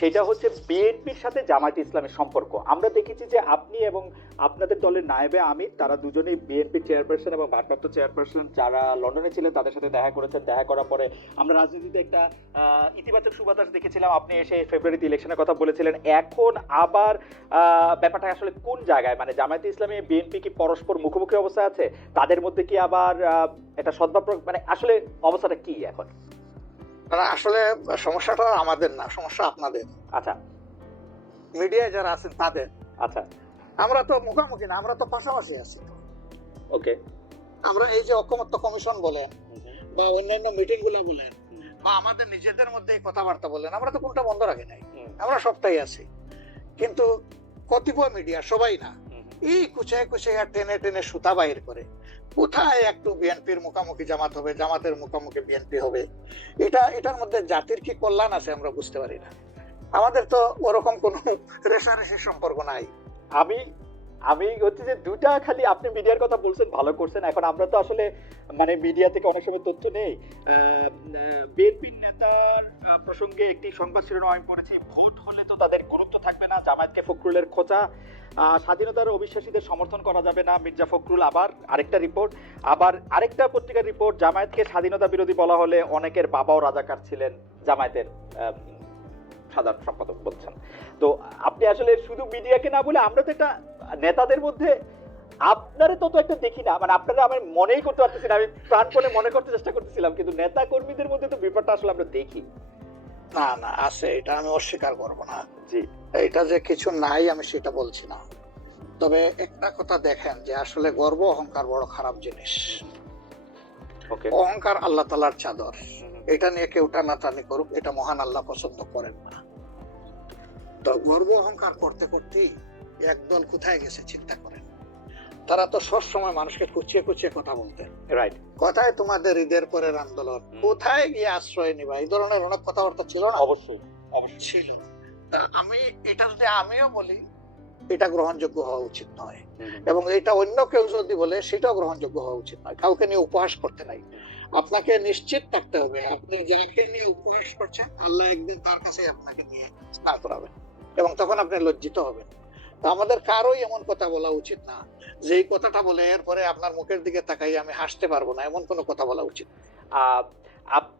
সেটা হচ্ছে বিএনপির সাথে জামায়াত ইসলামের সম্পর্ক। আমরা দেখেছি যে আপনি এবং আপনাদের দলের নায়েবে আমির, তারা দুজনেই বিএনপি চেয়ারপারসন এবং ভারপ্রাপ্ত চেয়ারপারসন যারা লন্ডনে ছিলেন, তাদের সাথে দেখা করেছেন। দেখা করার পরে আমরা রাজনীতিতে একটা ইতিবাচক সুবাতাস দেখেছিলাম। আপনি এসে ফেব্রুয়ারিতে ইলেকশনের কথা বলেছিলেন। এখন আবার ব্যাপারটা আসলে কোন জায়গায়? মানে জামায়াত ইসলামী, বিএনপি কি পরস্পর মুখোমুখি অবস্থা আছে? তাদের মধ্যে কি আবার একটা সদ্ভাব মানে আসলে অবস্থাটা কি এখন? তারা আসলে সমস্যাটা আমাদের না সমস্যা আপনাদের। আচ্ছা। মিডিয়ায় যারা আছেন তাদের। আচ্ছা। আমরা তো মুখামুখি না আমরা তো পাশাপাশি আছি ওকে। আমরা এই যে ঐকমত্য কমিশন বলেন বা অন্যান্য মিটিংগুলো বলেন বা আমাদের নিজেদের মধ্যে কথাবার্তা বলেন আমরা তো কোনটা বন্ধ রাখি নাই। আমরা সবটাই আছি। কিন্তু কতিপয় মিডিয়া সবাই না এই কুচায় কুচায় টেনে টেনে সুতা বাইর করে। কোথায় একটু বিএনপির মুখামুখি জামাত হবে, জামাতের মুখামুখি বিএনপি হবে? এটা, এটার মধ্যে জাতির কি কল্যাণ আছে আমরা বুঝতে পারি না। আমাদের তো ওরকম কোনো রেশারেশির সম্পর্ক নাই। আমি আমি হচ্ছে যে দুটা খালি আপনি মিডিয়ার কথা বলছেন, ভালো করছেন। এখন আমরা তো আসলে মানে মিডিয়া থেকে অনেক সময় তথ্য নেই। বিএনপির নেতার প্রসঙ্গে একটি সংবাদ শিরোনাম আমি পড়েছি, ভোট হলে তো তাদের গুরুত্ব থাকবে না, জামায়াতকে ফখরুলের খোঁচা। স্বাধীনতার অবিশ্বাসীদের সমর্থন করা যাবে না, মির্জা ফখরুল আবার আরেকটা রিপোর্ট আবার আরেকটা পত্রিকার রিপোর্ট জামায়াতকে স্বাধীনতা বিরোধী বলা হলে অনেকের বাবাও রাজাকার ছিলেন, জামায়াতের সাধারণ সম্পাদক বলছেন। তো আপনি আসলে শুধু মিডিয়াকে না বলে আমরা তো একটা নেতাদের মধ্যে আপনারা তত একটা দেখি না মানে আপনারা আমার মনেই করতে পারতেছি না, আমি প্রাণপণে মনে করতে চেষ্টা করতেছিলাম, কিন্তু নেতা কর্মীদের মধ্যে তো ব্যাপারটা আসলে আমরা দেখি। না না আছে এটা আমি অস্বীকার করব না। জি। এটা যে কিছু নাই আমি সেটা বলছি না। তবে একটা কথা দেখেন যে আসলে গর্ব অহংকার বড় খারাপ জিনিস। অহংকার আল্লাহ তালার চাদর। এটা নিয়ে কেউ টানাটানি করুক এটা মহান আল্লাহ পছন্দ করেন না। তো গর্ব অহংকার করতে করতেই একদল কোথায় গেছে চিন্তা করেন। তারা তো সব সময় মানুষকে কুচিয়ে কুচিয়ে কথা বলতেন রাইট কথায় তোমাদের ঈদের পরের আন্দোলন। কোথায় গিয়ে আশ্রয় নিবা? এই ধরনের অনেক কথাবার্তা ছিল না? অবশ্যই অবশ্যই। ছিল। আমি এটা যদি আমিও বলি এটা গ্রহণযোগ্য হওয়া উচিত নয়। এবং এটা অন্য কেউ যদি বলে সেটাও গ্রহণযোগ্য হওয়া উচিত নয়। কাউকে নিয়ে উপহাস করতে নাই। আপনাকে নিশ্চিত থাকতে হবে আপনি যাকে নিয়ে উপহাস করছেন আল্লাহ একদিন তার কাছে আপনাকে নিয়ে স্নান করাবেন। এবং তখন আপনি লজ্জিত হবেন। তো আমাদের কারোই এমন কথা বলা উচিত না যে এই কথাটা বলে, এরপরে আপনার মুখের দিকে তাকাই আমি হাসতে পারব না, এমন কোনো কথা বলা উচিত। আপ-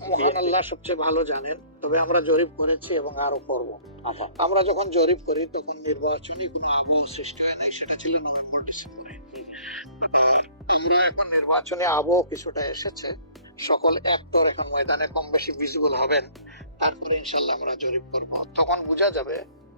মহান আল্লাহ সবচেয়ে ভালো জানেন তবে আমরা জরিপ করেছি এবং আরও করব। আমরা যখন জরিপ করি তখন নির্বাচনী কোনো আবহ সৃষ্টি হয় নাই সেটা ছিল নভেম্বর ডিসেম্বরে আমরা এখন নির্বাচনী আবহ কিছুটা এসেছে সকল অ্যাক্টর এখন ময়দানে কম বেশি ভিজিবল হবেন তারপরে ইনশাল্লাহ আমরা জরিপ করব। তখন বোঝা যাবে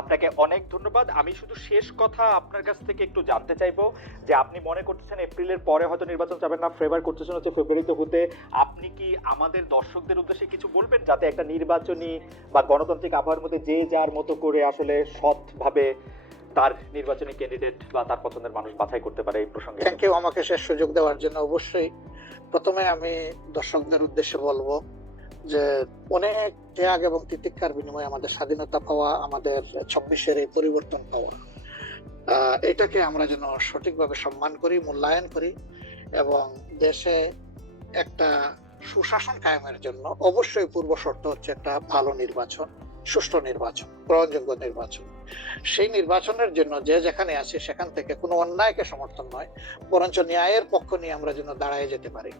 আপনাকে অনেক ধন্যবাদ। আমি শুধু শেষ কথা আপনার কাছ থেকে একটু জানতে চাইব যে আপনি মনে করতেছেন এপ্রিলের পরে হয়তো নির্বাচন যাবেন না ফেভার করতেছেন হচ্ছে ফেব্রুয়ারিতে হতে। আপনি কি আমাদের দর্শকদের উদ্দেশ্যে কিছু বলবেন যাতে একটা নির্বাচনী বা গণতান্ত্রিক আবহাওয়ার মধ্যে যে যার মতো করে আসলে সৎভাবে তার নির্বাচনী ক্যান্ডিডেট বা তার পছন্দের মানুষ বাছাই করতে পারে এই প্রসঙ্গে? থ্যাংক ইউ আমাকে শেষ সুযোগ দেওয়ার জন্য। অবশ্যই প্রথমে আমি দর্শকদের উদ্দেশ্যে বলব যে অনেক ত্যাগ এবং তিতিক্ষার বিনিময়ে আমাদের স্বাধীনতা পাওয়া, আমাদের চব্বিশের এই পরিবর্তন পাওয়া। এটাকে আমরা যেন সঠিকভাবে সম্মান করি, মূল্যায়ন করি এবং দেশে একটা সুশাসন কায়েমের জন্য অবশ্যই পূর্ব শর্ত হচ্ছে একটা ভালো নির্বাচন, সুষ্ঠু নির্বাচন, গ্রহণযোগ্য নির্বাচন। সেই নির্বাচনের জন্য যে যেখানে আছে সেখান থেকে কোনো অন্যায়কে সমর্থন নয়, বরঞ্চ ন্যায়ের পক্ষ নিয়ে আমরা যেন দাঁড়ায় যেতে পারি।